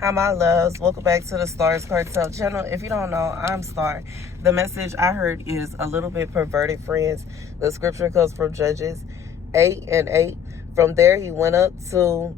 Hi, my loves. Welcome back to the Starscartel channel. If you don't know, I'm Star. The message I heard is a little bit perverted, friends. The scripture comes from Judges 8:8. From there, he went up to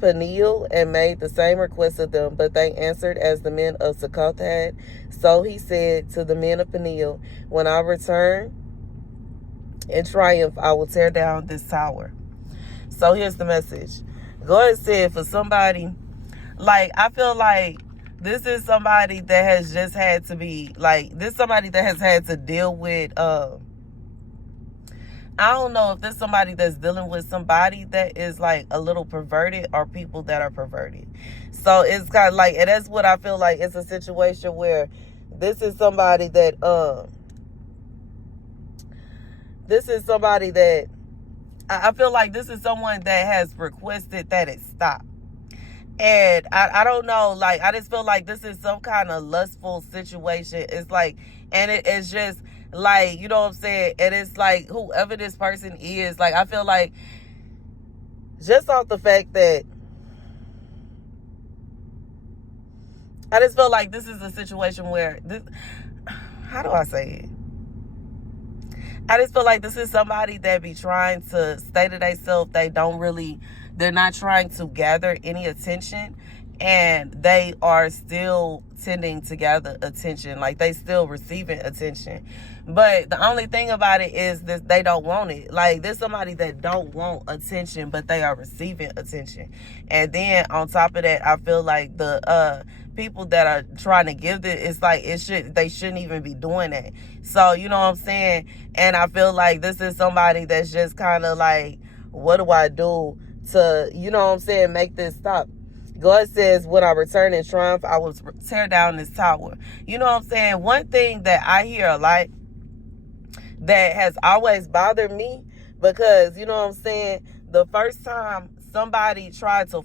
Peniel and made the same request of them, but they answered as the men of Succoth had. So he said to the men of Peniel, when I return in triumph, I will tear down this tower. So here's the message. God said for somebody, I feel like this is somebody that has just had to be, this is somebody that has had to deal with, I don't know if this is somebody that's dealing with somebody that is, a little perverted or people that are perverted. So it's kind of and that's what I feel like. It's a situation where this is somebody that, I feel like this is someone that has requested that it stop. And I don't know, I just feel like this is some kind of lustful situation. It's and it's just you know what I'm saying? And it's whoever this person is, I feel like just off the fact that I just feel like this is a situation where how do I say it? I just feel like this is somebody that be trying to stay to themselves. They're not trying to gather any attention, and they are still tending to gather attention. They still receiving attention. But the only thing about it is that they don't want it. There's somebody that don't want attention, but they are receiving attention. And then on top of that, I feel like the people that are trying to give it, they shouldn't even be doing that. So, you know what I'm saying? And I feel like this is somebody that's just kind of what do I do to, you know what I'm saying, make this stop? God says, when I return in triumph, I will tear down this tower. You know what I'm saying? One thing that I hear a lot that has always bothered me, because, you know what I'm saying, the first time somebody tried to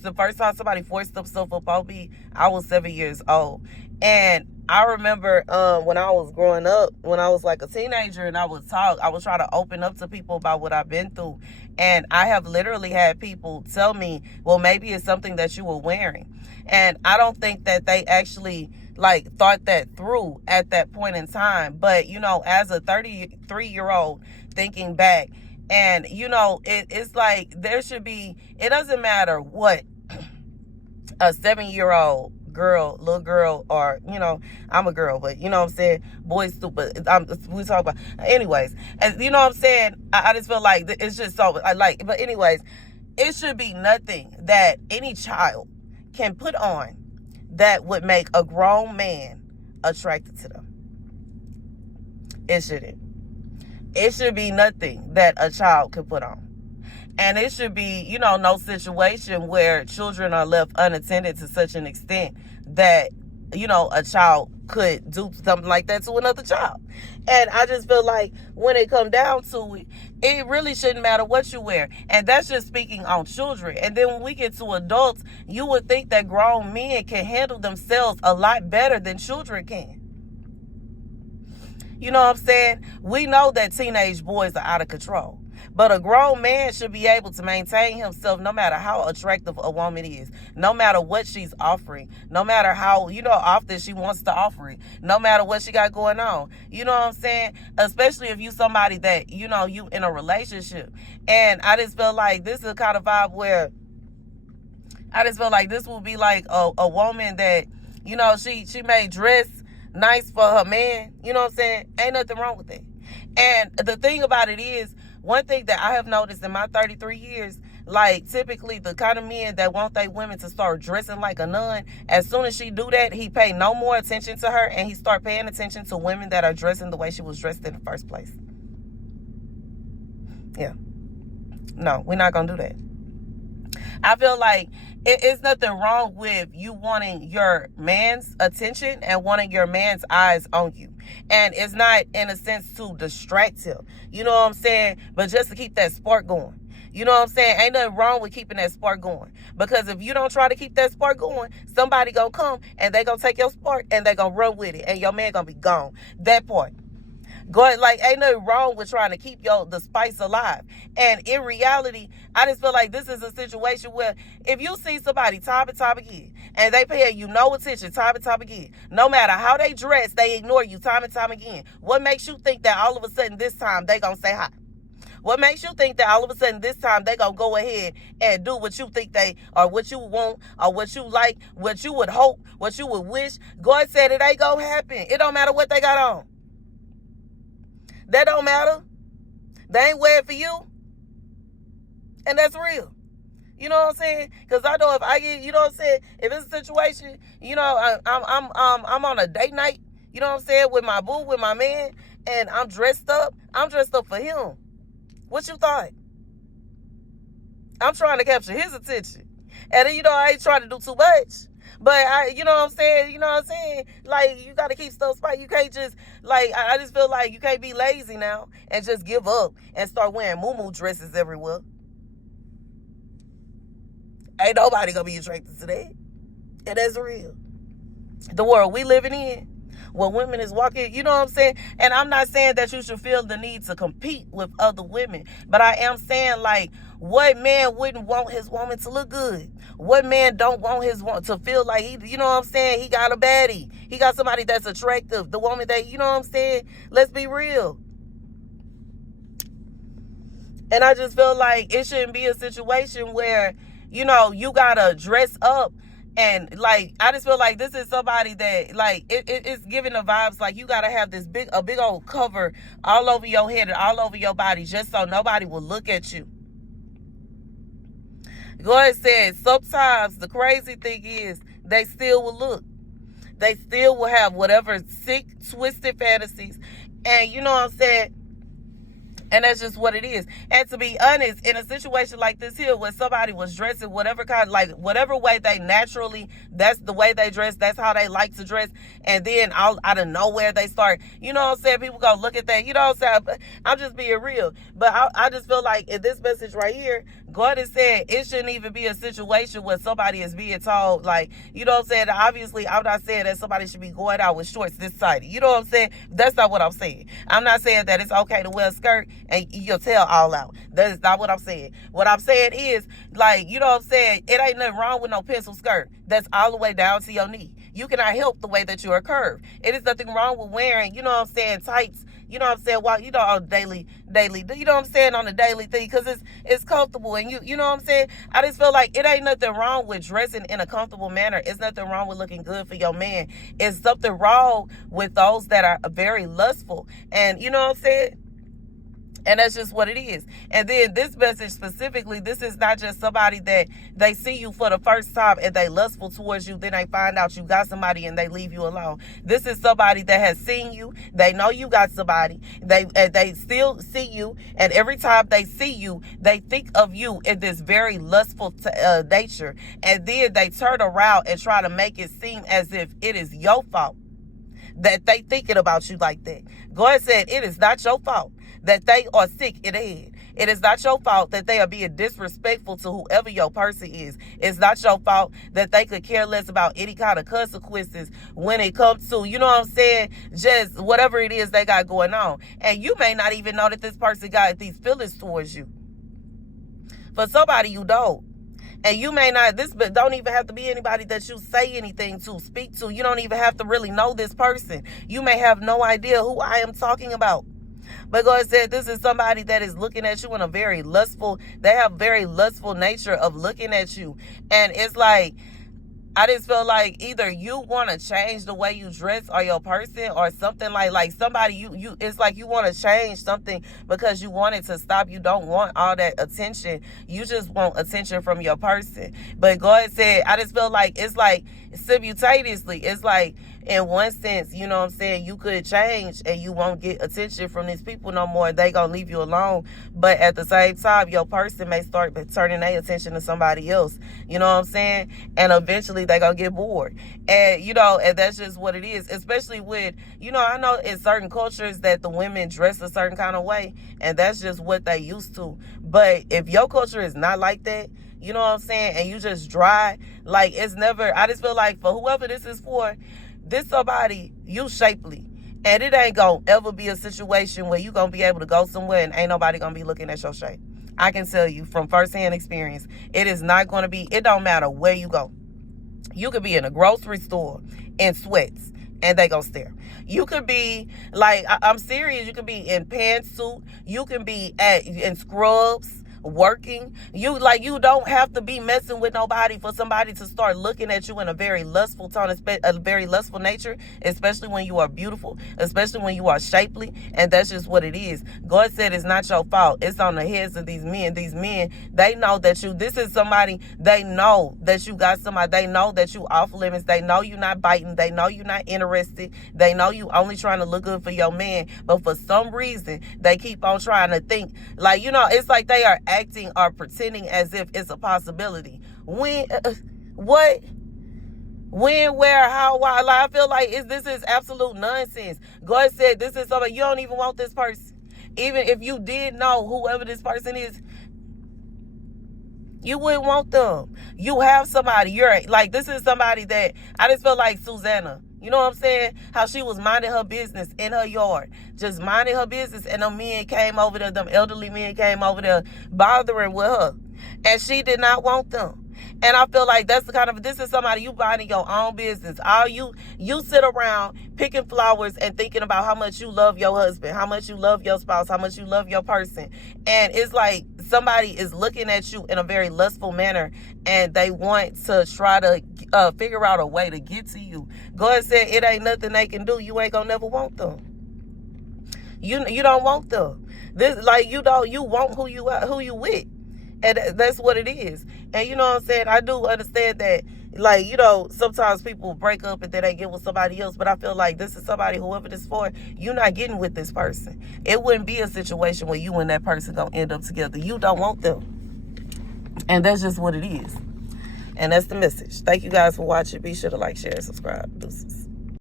the first time somebody forced themselves up on me, I was 7 years old. And I remember when I was growing up, when I was a teenager, and I was trying to open up to people about what I've been through. And I have literally had people tell me, well, maybe it's something that you were wearing. And I don't think that they actually thought that through at that point in time. But, as a 33-year-old thinking back, and, it's there should be, it doesn't matter what a 7-year-old little girl, or, I'm a girl, but, you know what I'm saying, boys stupid, we talk about, anyways, and you know what I'm saying, I just feel like it's just so, but anyways, it should be nothing that any child can put on that would make a grown man attracted to them. It shouldn't. It should be nothing that a child could put on. And it should be, no situation where children are left unattended to such an extent that, a child could do something like that to another child. And I just feel like when it come down to it, it really shouldn't matter what you wear. And that's just speaking on children. And then when we get to adults, you would think that grown men can handle themselves a lot better than children can. You know what I'm saying? We know that teenage boys are out of control. But a grown man should be able to maintain himself no matter how attractive a woman is, no matter what she's offering, no matter how, often she wants to offer it, no matter what she got going on. You know what I'm saying? Especially if you somebody that, you in a relationship. And I just feel like this is a kind of vibe where I just feel like this will be a woman that, she may dress nice for her man. You know what I'm saying? Ain't nothing wrong with it. And the thing about it is, one thing that I have noticed in my 33 years, typically the kind of men that want their women to start dressing like a nun, as soon as she do that, he pay no more attention to her, and he start paying attention to women that are dressing the way she was dressed in the first place. Yeah. No, we're not going to do that. I feel like it's nothing wrong with you wanting your man's attention and wanting your man's eyes on you. And it's not in a sense to distract him. You know what I'm saying? But just to keep that spark going. You know what I'm saying? Ain't nothing wrong with keeping that spark going. Because if you don't try to keep that spark going, somebody gonna come and they gonna take your spark and they gonna run with it. And your man gonna be gone. That part. Like, ain't nothing wrong with trying to keep the spice alive. And in reality, I just feel like this is a situation where if you see somebody time and time again, and they pay you no attention time and time again, no matter how they dress, they ignore you time and time again. What makes you think that all of a sudden this time they gonna say hi? What makes you think that all of a sudden this time they gonna go ahead and do what you think they, or what you want, or what you like, what you would hope, what you would wish? God said it ain't gonna happen. It don't matter what they got on. That don't matter. They ain't wearing for you. And that's real. You know what I'm saying? Because I know if I get, you know what I'm saying, if it's a situation, you know, I'm on a date night, you know what I'm saying, with my boo, with my man, and I'm dressed up for him. What you thought? I'm trying to capture his attention. And you know, I ain't trying to do too much. But you know what I'm saying? Like, you got to keep stuff spicy. You can't just, like, I just feel like you can't be lazy now and just give up and start wearing muumuu dresses everywhere. Ain't nobody gonna be attracted to that. And that's real. The world we living in, where women is walking, you know what I'm saying? And I'm not saying that you should feel the need to compete with other women, but I am saying, like, what man wouldn't want his woman to look good? What man don't want his woman to feel like he, you know what I'm saying, he got a baddie. He got somebody that's attractive. The woman that, you know what I'm saying? Let's be real. And I just feel like it shouldn't be a situation where, you know, you gotta dress up. And, like, I just feel like this is somebody that, like, it's giving the vibes like you got to have this big old cover all over your head and all over your body just so nobody will look at you. God said sometimes the crazy thing is they still will look. They still will have whatever sick, twisted fantasies. And, you know what I'm saying? And that's just what it is. And to be honest, in a situation like this here, where somebody was dressing whatever kind, like whatever way they naturally, that's the way they dress, that's how they like to dress. And then out of nowhere they start, you know what I'm saying? People go look at that, you know what I'm saying? I'm just being real. But I just feel like in this message right here, God is saying it shouldn't even be a situation where somebody is being told, like, you know what I'm saying? Obviously, I'm not saying that somebody should be going out with shorts this tight. You know what I'm saying? That's not what I'm saying. I'm not saying that it's okay to wear a skirt and your tail all out. That is not what I'm saying. What I'm saying is, like, you know what I'm saying? It ain't nothing wrong with no pencil skirt that's all the way down to your knee. You cannot help the way that you are curved. It is nothing wrong with wearing, you know what I'm saying, tights, you know what I'm saying, while, you know, on daily, you know what I'm saying, on the daily thing, because it's comfortable. And you know what I'm saying? I just feel like it ain't nothing wrong with dressing in a comfortable manner. It's nothing wrong with looking good for your man. It's something wrong with those that are very lustful. And you know what I'm saying? And that's just what it is. And then this message specifically, this is not just somebody that they see you for the first time and they lustful towards you, then they find out you got somebody and they leave you alone. This is somebody that has seen you. They know you got somebody. They still see you. And every time they see you, they think of you in this very lustful nature. And then they turn around and try to make it seem as if it is your fault that they thinking about you like that. God said it is not your fault that they are sick in the head. It is not your fault that they are being disrespectful to whoever your person is. It's not your fault that they could care less about any kind of consequences when it comes to, you know what I'm saying, just whatever it is they got going on. And you may not even know that this person got these feelings towards you. For somebody you don't. And you may not, this don't even have to be anybody that you say anything to, speak to. You don't even have to really know this person. You may have no idea who I am talking about. But God said this is somebody that is looking at you in a very lustful, they have very lustful nature of looking at you. And it's like, I just feel like either you want to change the way you dress or your person or something like somebody you it's like you want to change something because you want it to stop. You don't want all that attention. You just want attention from your person. But God said, I just feel like it's like simultaneously, it's like in one sense, you know what I'm saying, you could change and you won't get attention from these people no more. They gonna leave you alone. But at the same time, your person may start turning their attention to somebody else. You know what I'm saying? And eventually they gonna get bored. And, you know, and that's just what it is. Especially with, you know, I know in certain cultures that the women dress a certain kind of way. And that's just what they used to. But if your culture is not like that, you know what I'm saying, and you just dry, like it's never, I just feel like for whoever this is for, this somebody, you shapely. And it ain't gonna ever be a situation where you gonna be able to go somewhere and ain't nobody gonna be looking at your shape. I can tell you from firsthand experience, it is not gonna be, it don't matter where you go. You could be in a grocery store in sweats and they gonna stare. You could be like, I'm serious, you could be in pantsuit, you can be in scrubs, working. You don't have to be messing with nobody for somebody to start looking at you in a very lustful tone, a very lustful nature, especially when you are beautiful, especially when you are shapely. And that's just what it is. God said it's not your fault. It's on the heads of these men. These men, they know that this is somebody, they know that you got somebody, they know that you off limits, they know you're not biting, they know you're not interested, they know you only trying to look good for your man, but for some reason they keep on trying to think, like, it's like they are acting or pretending as if it's a possibility. When, what, when, where, how, why? Like, I feel like this is absolute nonsense. God said this is somebody, you don't even want this person. Even if you did know whoever this person is, you wouldn't want them. You have somebody, this is somebody that, I just feel like Susanna. You know what I'm saying? How she was minding her business in her yard. Just minding her business, and them men came over there, them elderly men came over there bothering with her. And she did not want them. And I feel like that's this is somebody, you minding your own business. You sit around picking flowers and thinking about how much you love your husband, how much you love your spouse, how much you love your person. And it's like somebody is looking at you in a very lustful manner, and they want to try to figure out a way to get to you. God said it ain't nothing they can do. You ain't gonna never want them. You don't want them. You want who you with. And that's what it is. And you know what I'm saying? I do understand that, sometimes people break up and then they get with somebody else. But I feel like this is somebody, whoever this for, you're not getting with this person. It wouldn't be a situation where you and that person gonna end up together. You don't want them. And that's just what it is. And that's the message. Thank you guys for watching. Be sure to like, share, and subscribe. Deuces.